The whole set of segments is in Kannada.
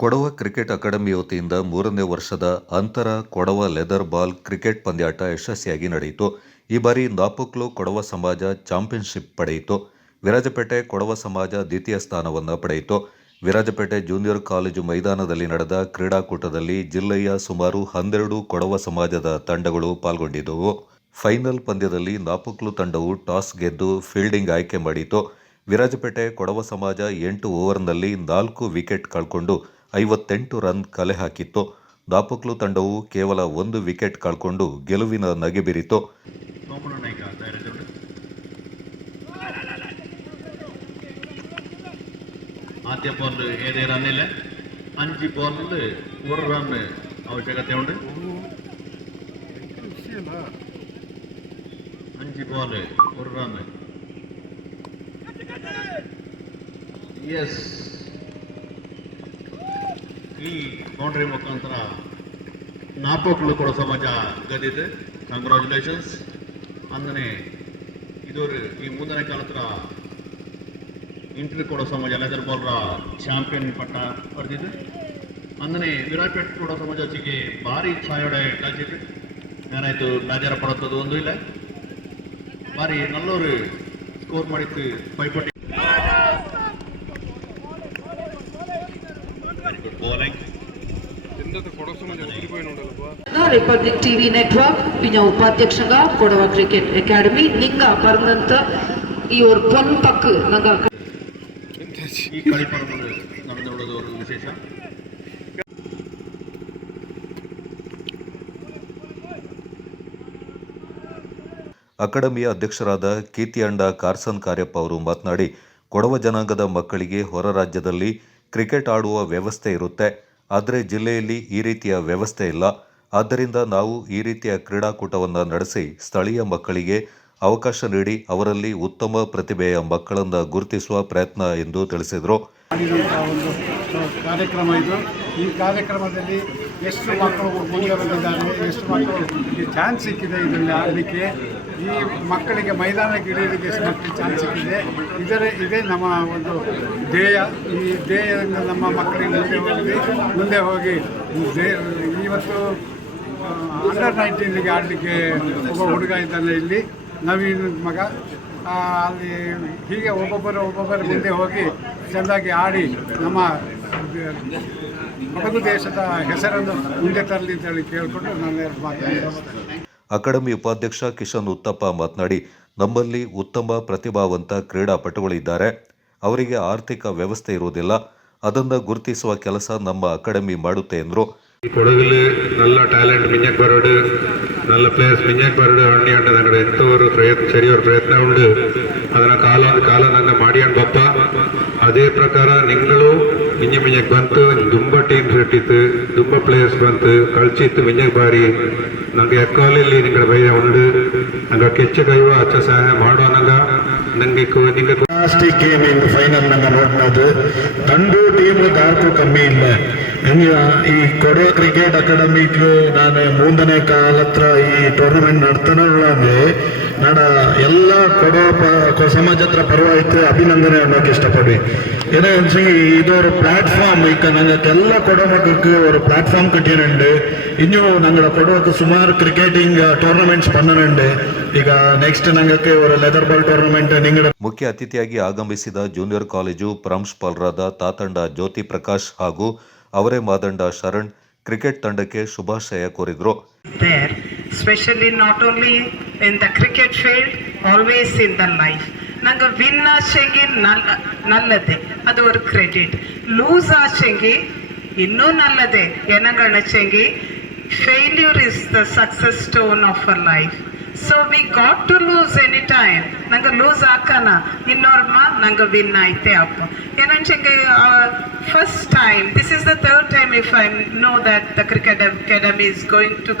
ಕೊಡವ ಕ್ರಿಕೆಟ್ ಅಕಾಡೆಮಿ ವತಿಯಿಂದ 3ನೇ ವರ್ಷದ ಅಂತರ ಕೊಡವ ಲೆದರ್ ಬಾಲ್ ಕ್ರಿಕೆಟ್ ಪಂದ್ಯಾಟ ಯಶಸ್ವಿಯಾಗಿ ನಡೆಯಿತು. ಈ ಬಾರಿ ನಾಪೊಕ್ಲು ಕೊಡವ ಸಮಾಜ ಚಾಂಪಿಯನ್ಶಿಪ್ ಪಡೆಯಿತು. ವಿರಾಜಪೇಟೆ ಕೊಡವ ಸಮಾಜ ದ್ವಿತೀಯ ಸ್ಥಾನವನ್ನು ಪಡೆಯಿತು. ವಿರಾಜಪೇಟೆ ಜೂನಿಯರ್ ಕಾಲೇಜು ಮೈದಾನದಲ್ಲಿ ನಡೆದ ಕ್ರೀಡಾಕೂಟದಲ್ಲಿ ಜಿಲ್ಲೆಯ ಸುಮಾರು 12 ಕೊಡವ ಸಮಾಜದ ತಂಡಗಳು ಪಾಲ್ಗೊಂಡಿದ್ದವು. ಫೈನಲ್ ಪಂದ್ಯದಲ್ಲಿ ನಾಪೊಕ್ಲು ತಂಡವು ಟಾಸ್ ಗೆದ್ದು ಫೀಲ್ಡಿಂಗ್ ಆಯ್ಕೆ ಮಾಡಿತು. ವಿರಾಜಪೇಟೆ ಕೊಡವ ಸಮಾಜ 8 ಓವರ್ನಲ್ಲಿ 4 ವಿಕೆಟ್ ಕಳ್ಕೊಂಡು 58 ರನ್ ಕಲೆ ಹಾಕಿತ್ತು. ನಾಪೊಕ್ಲು ತಂಡವು ಕೇವಲ 1 ವಿಕೆಟ್ ಕಳ್ಕೊಂಡು ಗೆಲುವಿನ ನಗೆ ಬೀರಿತು. ആദ്യ ബോളിൽ ഏതേ റണ്ണില്ല 5 ബോളിൽ 1 റണ്ണ് ആവശ്യകതയുണ്ട്. 5 ball 1 run. ಈ ಬೌಂಡ್ರಿ ಮುಖಾಂತರ ನಾಪೊಕ್ಲು ಕೊಡೋ ಸಮಾಜ ಗೆದ್ದಿದೆ. ಕಂಗ್ರಾಚುಲೇಷನ್ಸ್. ಅಂದನೆ ಇದೊರು ಈ ಮುಂದಿನ ಕಾಲತ್ರ ಇಂಟ್ರಿ ಕೊಡೋ ಸಮಾಜ ಲೆದರ್ ಬಾಲ್ರ ಚಾಂಪಿಯನ್ ಪಟ್ಟ ಪಡೆದಿದೆ. ಅಂದನೆ ವಿರಾಜಪೇಟೆ ಕೊಡೋ ಸಮಾಜಕ್ಕೆ ಭಾರಿ ಛಾಯೋಡೆ ಕಲಿಸಿದೆ. ಏನಾಯ್ತು ಬೇಜಾರ ಪಡೋದು ಒಂದು ಇಲ್ಲ. ಭಾರಿ ನಲ್ಲೂರು ಸ್ಕೋರ್ ಮಾಡಿತ್ತು ಪೈಪೋಟಿ. ರಿಪಬ್ಲಿಕ್ ಟಿವಿ ನೆಟ್ವರ್ಕ್ ಪಿಂಜ ಉಪಾಧ್ಯಕ್ಷಂಗ ಕೊಡವ ಕ್ರಿಕೆಟ್ ಅಕಾಡೆಮಿ ನಿಂಗ ಪರಂದಂತ ಈ ஒரு பொன் பக்கு நங்க ಈ കളിപ്പറമ്പ് നടന്നുള്ളത് ഒരു വിശേഷ. ಅಕಾಡೆಮಿಯ ಅಧ್ಯಕ್ಷರಾದ ಕೀರ್ತಿಯಂಡ ಕಾರ್ಸನ್ ಕಾರ್ಯಪ್ಪ ಅವರು ಮಾತನಾಡಿ, ಕೊಡವ ಜನಾಂಗದ ಮಕ್ಕಳಿಗೆ ಹೊರ ರಾಜ್ಯದಲ್ಲಿ ಕ್ರಿಕೆಟ್ ಆಡುವ ವ್ಯವಸ್ಥೆ ಇರುತ್ತೆ. ಆದರೆ ಜಿಲ್ಲೆಯಲ್ಲಿ ಈ ರೀತಿಯ ವ್ಯವಸ್ಥೆ ಇಲ್ಲ. ಆದ್ದರಿಂದ ನಾವು ಈ ರೀತಿಯ ಕ್ರೀಡಾಕೂಟವನ್ನು ನಡೆಸಿ ಸ್ಥಳೀಯ ಮಕ್ಕಳಿಗೆ ಅವಕಾಶ ನೀಡಿ ಅವರಲ್ಲಿ ಉತ್ತಮ ಪ್ರತಿಭೆಯ ಮಕ್ಕಳನ್ನು ಗುರುತಿಸುವ ಪ್ರಯತ್ನ ಎಂದು ತಿಳಿಸಿದರು. ಒಂದು ಕಾರ್ಯಕ್ರಮ ಇದು. ಈ ಕಾರ್ಯಕ್ರಮದಲ್ಲಿ ಎಷ್ಟು ಮಕ್ಕಳು ಮುಂದೆ ಬಂದಿದ್ದಾರೆ, ಎಷ್ಟು ಮಕ್ಕಳು ಚಾನ್ಸ್ ಸಿಕ್ಕಿದೆ ಇದರಲ್ಲಿ ಆಡಲಿಕ್ಕೆ, ಈ ಮಕ್ಕಳಿಗೆ ಮೈದಾನಕ್ಕೆ ಇಳಿಯಲಿಕ್ಕೆ ಎಷ್ಟು ಮಕ್ಕಳಿಗೆ ಚಾನ್ಸ್ ಸಿಕ್ಕಿದೆ, ಇದೇ ನಮ್ಮ ಒಂದು ಧ್ಯೇಯ. ಈ ಧ್ಯೇಯದಿಂದ ನಮ್ಮ ಮಕ್ಕಳಿಗೆ ಮುಂದೆ ಹೋಗಿ ಇವತ್ತು ಅಂಡರ್ 19ಗೆ ಆಡಲಿಕ್ಕೆ ಒಬ್ಬ ಹುಡುಗ ಇದ್ದಾನೆ ಇಲ್ಲಿ, ನವೀನ್ ಮಗ. ಅಲ್ಲಿ ಹೀಗೆ ಒಬ್ಬೊಬ್ಬರು ಮುಂದೆ ಹೋಗಿ ಚೆಂದಾಗಿ ಆಡಿ ನಮ್ಮ ಕೊಡಗು ದೇಶದ ಹೆಸರನ್ನು ಮುಂದೆ ತರಲಿ ಅಂತೇಳಿ ಕೇಳಿಕೊಂಡು ನಾನು ಮಾತಾಡ್ತೇನೆ. ಅಕಾಡೆಮಿ ಉಪಾಧ್ಯಕ್ಷ ಕಿಶನ್ ಉತ್ತಪ್ಪ ಮಾತನಾಡಿ, ನಮ್ಮಲ್ಲಿ ಉತ್ತಮ ಪ್ರತಿಭಾವಂತ ಕ್ರೀಡಾಪಟುಗಳಿದ್ದಾರೆ. ಅವರಿಗೆ ಆರ್ಥಿಕ ವ್ಯವಸ್ಥೆ ಇರುವುದಿಲ್ಲ. ಅದನ್ನು ಗುರುತಿಸುವ ಕೆಲಸ ನಮ್ಮ ಅಕಾಡೆಮಿ ಮಾಡುತ್ತೆ ಎಂದರು. ಕೊಡಗಿൽ നല്ല ടാലന്റ് മിഞ്ഞക്ക് ബരോട് നല്ല പ്ലേയേഴ്സ് മിഞ്ഞക്ക് ബരോട് വണ്ടിയാണ്ട് ഞങ്ങളുടെ എന്തോ ഒരു ചെറിയൊരു ಪ್ರಯತ್ನವುಂಡು ಅದನ್ನ ಕಾಲ ನಂಗೆ ಮಾಡಿಯಂಡು ಬಪ್ಪ. ಅದೇ ಪ್ರಕಾರ ನಿಂಗಳು ಮಿഞ്ഞക്ക് ಬಂತು ತುಂಬ ಟೀಮ್ಸ್ ಇಟ್ಟಿತ್ತು, ತುಂಬ ಪ್ಲೇಯರ್ಸ್ ಬಂತು ಕಳಿಸಿತ್ತು ಮಿഞ്ഞക്ക് ಬಾರಿ ನಂಗೆ ಎಕ್ಕಾಲಲ್ಲಿ ನಿಂಗಳ ಬೈದ ಉಂಡು ನಂಗೆ ಕೆಚ್ಚ ಕೈವ ಅಚ್ಚ ಸಹಾಯ ಮಾಡುವ ನಂಗೆ ಲಾಸ್ಟಿಕ್ ಗೇಮ್ ಇನ್ ಫೈನಲ್ ನಂಗೆ ನೋಡಿನದು ತಂಡು ಟೀಮ್ ಯಾರಿಗೂ ಕಮ್ಮಿ ಇಲ್ಲ. ಈ ಕೊಡವ ಕ್ರಿಕೆಟ್ ಅಕಾಡೆಮಿಗೆ ನಾನು 3ನೇ ಕಾಲತ್ರ ಈ ಟೂರ್ನಮೆಂಟ್ ನಡ್ತಾನೆ ಎಲ್ಲ ಕೊಡವ ಸಮಾಜ ಹತ್ರ ಪರವಾಯಿತು ಅಭಿನಂದನೆ ಅನ್ನೋಕೆ ಇಷ್ಟಪಡಿ. ಏನೇ ಇದೊരു ಪ್ಲಾಟ್ಫಾರ್ಮ್ ಈಗ ഞങ്ങൾക്കെല്ലാ കൊടവക്ക് ഒരു പ്ലാറ്റ്ഫോം കിട്ടിയിട്ടുണ്ട്. ഇനിയും ഞങ്ങളുടെ കൊടവക്ക് സുമാർ ക്രിക്കറ്റിംഗ് ಟೂರ್ನಮೆಂಟ್ಸ್ ಪನ್ನನುಂಡು. ಈಗ ನೆಕ್ಸ್ಟ್ ഞങ്ങൾക്ക് ഒരു ಲೆದರ್ ಬಾಲ್ ಟೂರ್ನಮೆಂಟ್ ನಿಂಗಳ ಮುಖ್ಯ ಅತಿಥಿಯಾಗಿ ಆಗಮಿಸಿದ ಜೂನಿಯರ್ ಕಾಲೇಜು ಪ್ರಾಂಶುಪಾಲರಾದ ತಾತಂಡ ಜ್ಯೋತಿ ಪ್ರಕಾಶ್ ಹಾಗೂ ಅವರೇ ಮಾದಂಡ ಶರಣ್ ಕ್ರಿಕೆಟ್ ತಂಡಕ್ಕೆ ಶುಭಾಶಯ ಕೋರಿದರು. Especially not only in the cricket field, always in the life. ನಂಗೆ ವಿನ್ ಆಚೆಂಗಿ ನಲ್ಲದೆ ಅದು ಒಂದು ಕ್ರೆಡಿಟ್, ಲೂಸ್ ಆಚೆಂಗಿ ಇನ್ನೂ ನಲ್ಲದೆ ಏನಗಳಚೆಂಗಿ failure is the success stone of a life. So we got to lose any time. ನಂಗೆ ಲೂಸ್ ಹಾಕನ ಇನ್ನೋರ್ಮ ನಂಗೆ ವಿನ್ ಆಯ್ತೆ ಅಪ್ಪ ಏನಂಚೆಂಗೆ first time, this is the third time if I know that the Cricket Academy is going to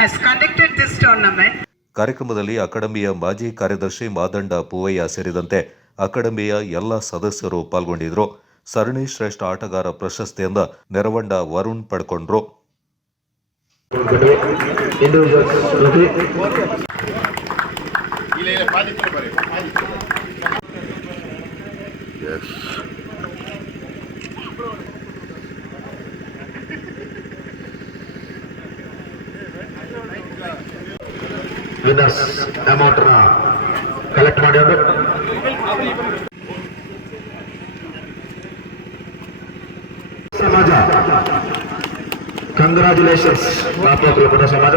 has conducted this tournament. ಕಾರ್ಯಕ್ರಮದಲ್ಲಿ ಅಕಾಡೆಮಿಯ ಮಾಜಿ ಕಾರ್ಯದರ್ಶಿ ಮಾದಂಡ ಪೂವಯ್ಯ ಸೇರಿದಂತೆ ಅಕಾಡೆಮಿಯ ಎಲ್ಲ ಸದಸ್ಯರು ಪಾಲ್ಗೊಂಡಿದ್ದರು. ಸರಣಿ ಶ್ರೇಷ್ಠ ಆಟಗಾರ ಪ್ರಶಸ್ತಿಯಿಂದ ನೆರವಂಡ ವರುಣ್ ಪಡ್ಕೊಂಡ್ರು. ವಿನ್ನರ್ಸ್ ಅಮೌಂಟ್ ಕಲೆಕ್ಟ್ ಮಾಡಿ ಸಮಾಜ ಕಂಗ್ರಾಚುಲೇಷನ್ಸ್ ನಾಪೋಕ್ಲು ಪುಟ ಸಮಾಜ